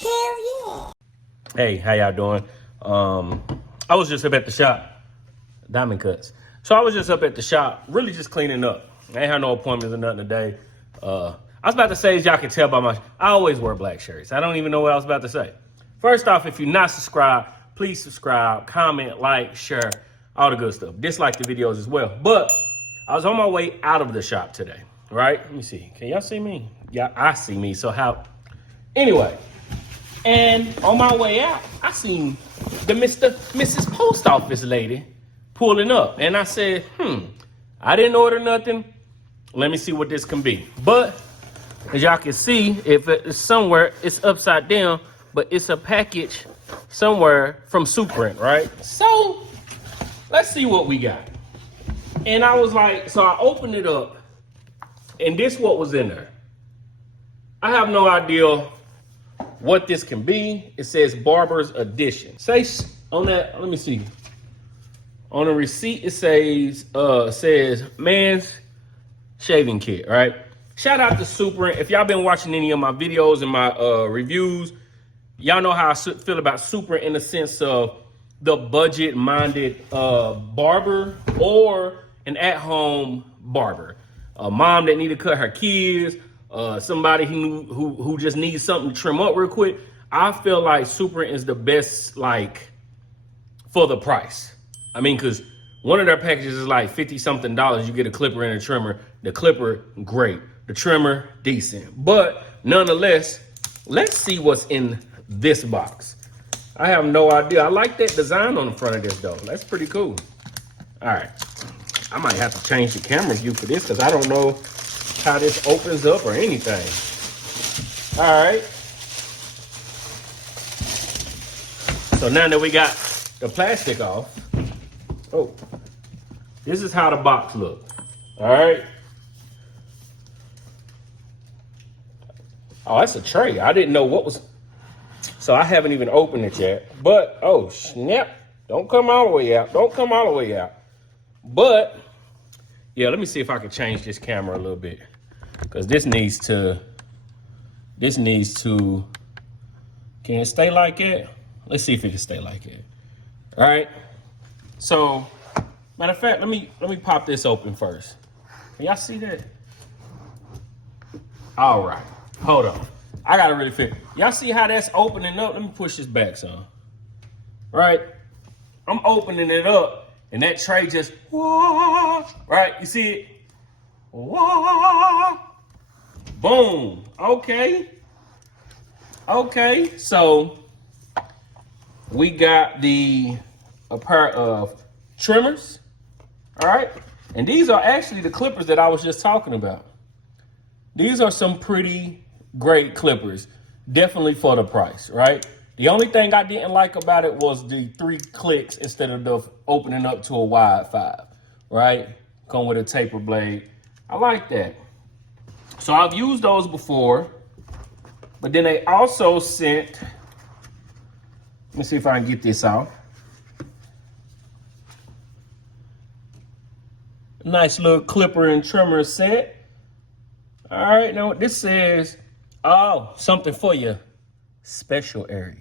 Hell yeah. Hey, how y'all doing? I was just up at the shop, Diamond Cuts. So I was just up at the shop, really just cleaning up. I ain't had no appointments or nothing today. I was about to say, as y'all can tell by I always wear black shirts. I don't even know what I was about to say. First off, if you're not subscribed, please subscribe, comment, like, share, all the good stuff. Dislike the videos as well. But I was on my way out of the shop today, right? Let me see. Can y'all see me? Yeah, I see me. So how? Anyway. And on my way out, I seen the Mrs. Post Office lady pulling up. And I said, I didn't order nothing. Let me see what this can be. But as y'all can see, if it's somewhere, it's upside down, but it's a package somewhere from Superint, right? So let's see what we got. And I was like, so I opened it up, and this what was in there. I have no idea what this can be. It says Barber's Edition. Say on that, let me see. On the receipt, it says man's shaving kit, right? Shout out to Superint. If y'all been watching any of my videos and my reviews, y'all know how I feel about Superint in the sense of the budget-minded barber or an at-home barber. A mom that need to cut her kids, somebody who just needs something to trim up real quick. I feel like Superint is the best, like, for the price. I mean, because one of their packages is like $50-something. You get a clipper and a trimmer. The clipper, great. The trimmer, decent. But nonetheless, let's see what's in this box. I have no idea. I like that design on the front of this, though. That's pretty cool. All right. I might have to change the camera view for this because I don't know how this opens up or anything. All right. So now that we got the plastic off, oh, this is how the box looks. All right. Oh, that's a tray. I didn't know what was. So I haven't even opened it yet. But, oh, snap. Don't come all the way out. Don't come all the way out. But, yeah, let me see if I can change this camera a little bit. Because this needs to, can it stay like it? Let's see if it can stay like it. All right. So, matter of fact, let me pop this open first. Can y'all see that? All right. Hold on. I gotta really figure. Y'all see how that's opening up? Let me push this back some. Right? I'm opening it up, and that tray just, whoa, right? You see it? Whoa. Boom. Okay. Okay. So we got a pair of trimmers. All right. And these are actually the clippers that I was just talking about. These are some pretty great clippers, definitely for the price, right? The only thing I didn't like about it was the 3 clicks instead of the opening up to a wide 5, right? Come with a taper blade. I like that. So I've used those before, but then they also sent, let me see if I can get this out. Nice little clipper and trimmer set. All right, now this says, oh, something for your special areas.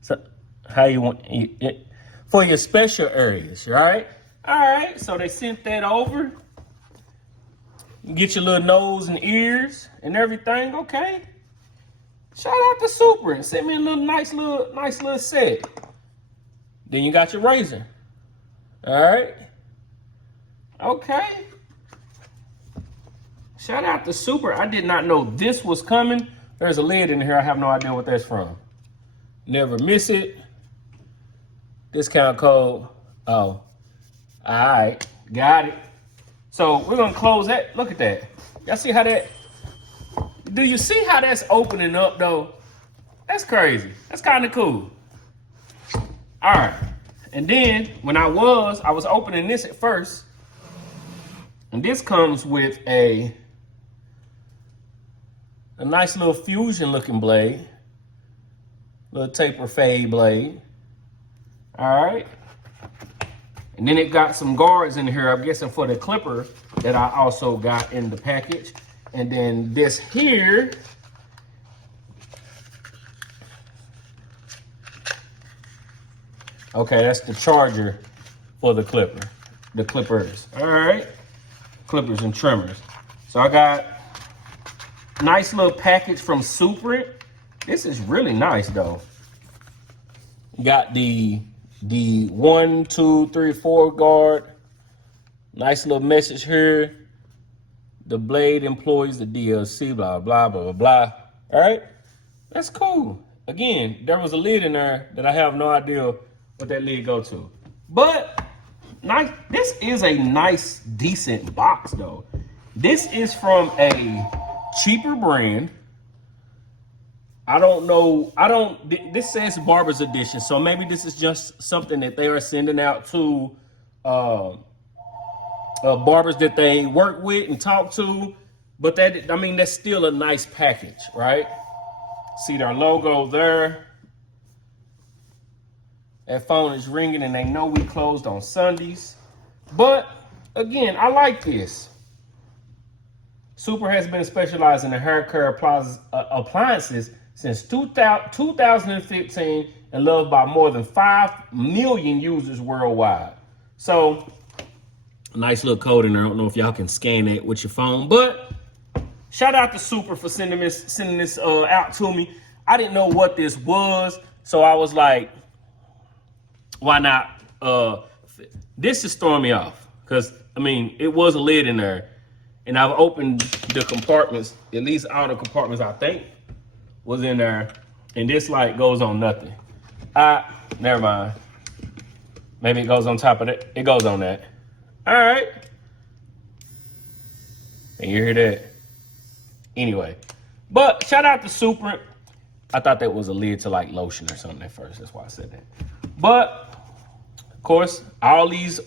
So how you want it for your special areas, right? All right, so they sent that over. You get your little nose and ears and everything, okay? Shout out to Superint. Send me a nice little set. Then you got your razor. All right. Okay. Shout out to Super. I did not know this was coming. There's a lid in here. I have no idea what that's from. Never miss it. Discount code. Oh. All right. Got it. So we're going to close that. Look at that. Y'all see how that. Do you see how that's opening up, though? That's crazy. That's kind of cool. All right. And then when I was opening this at first. And this comes with a nice little fusion looking blade, little taper fade blade. All right. And then it got some guards in here, I'm guessing for the clipper that I also got in the package. And then this here Okay, that's the charger for the clippers. All right, clippers and trimmers. So I got nice little package from Suprint. This is really nice though. Got the 1, 2, 3, 4 guard. Nice little message here. The blade employs the DLC, blah, blah, blah, blah, blah. All right, that's cool. Again, there was a lid in there that I have no idea what that lid go to. But nice. This is a nice, decent box though. This is from a cheaper brand. I don't know. This says Barber's Edition, so maybe this is just something that they are sending out to barbers that they work with and talk to. But that's still a nice package, right? See their logo there. That phone is ringing and they know we closed on Sundays. But again, I like this. Super has been specializing in hair care appliances since 2015 and loved by more than 5 million users worldwide. So, nice little code in there. I don't know if y'all can scan that with your phone, but shout out to Super for sending this out to me. I didn't know what this was, so I was like, why not? This is throwing me off because, it was a lid in there, and I've opened the compartments, at least all the compartments I think was in there, and this light goes on nothing. Never mind. Maybe it goes on top of it. It goes on that. All right. And you hear that? Anyway, but shout out to Super. I thought that was a lid to like lotion or something at first. That's why I said that. But of course, all these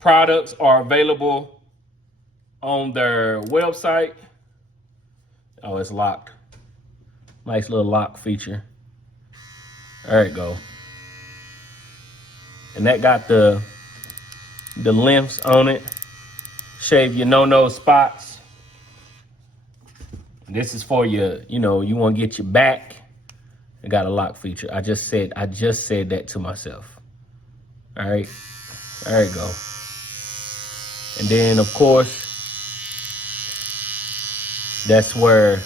products are available on their website. Oh, it's locked. Nice little lock feature. There you go. And that got the lengths on it. Shave your no spots. This is for your, you want to get your back. It got a lock feature. I just said that to myself. All right. There you go. And then of course, that's where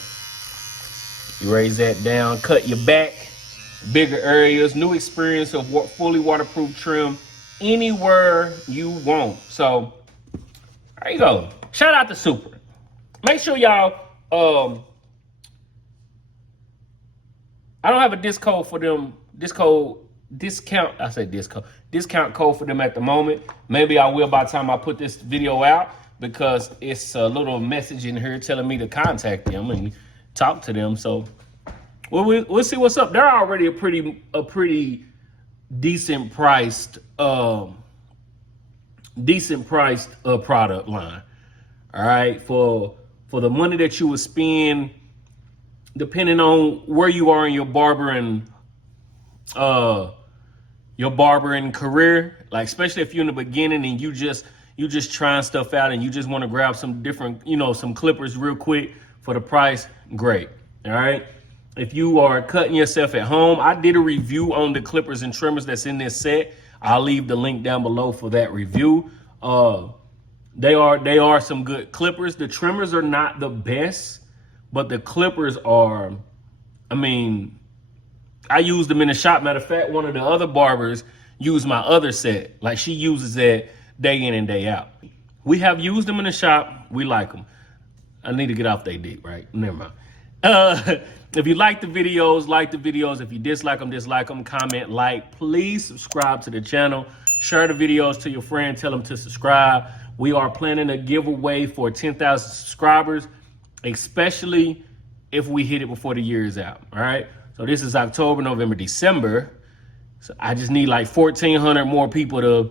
you raise that down, cut your back, bigger areas, new experience of fully waterproof trim anywhere you want. So there you go. Shout out to Super. Make sure y'all, I don't have a discount for them, discount code for them at the moment. Maybe I will by the time I put this video out, because it's a little message in here telling me to contact them and talk to them. So we'll see what's up. They're already a pretty decent priced product line. All right, for the money that you would spend, depending on where you are in your barbering career, like especially if you're in the beginning and you just trying stuff out and you just want to grab some different, some clippers real quick for the price, great. All right. If you are cutting yourself at home, I did a review on the clippers and trimmers that's in this set. I'll leave the link down below for that review. They are some good clippers. The trimmers are not the best, but the clippers are, I used them in the shop. Matter of fact, one of the other barbers used my other set. Like, she uses that day in and day out. We have used them in the shop. We like them. I need to get off they dick, right? Never mind. If you like the videos, like the videos. If you dislike them, dislike them. Comment, like. Please subscribe to the channel. Share the videos to your friend. Tell them to subscribe. We are planning a giveaway for 10,000 subscribers, especially if we hit it before the year is out. All right. So this is October, November, December. So I just need like 1,400 more people to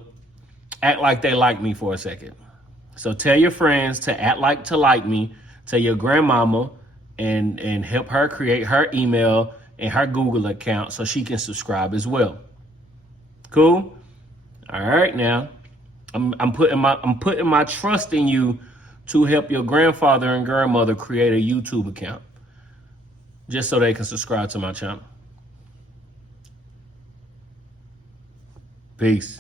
act like they like me for a second. So tell your friends to act like me. Tell your grandmama and help her create her email and her Google account so she can subscribe as well. Cool? All right, now I'm putting my trust in you to help your grandfather and grandmother create a YouTube account just so they can subscribe to my channel. Peace.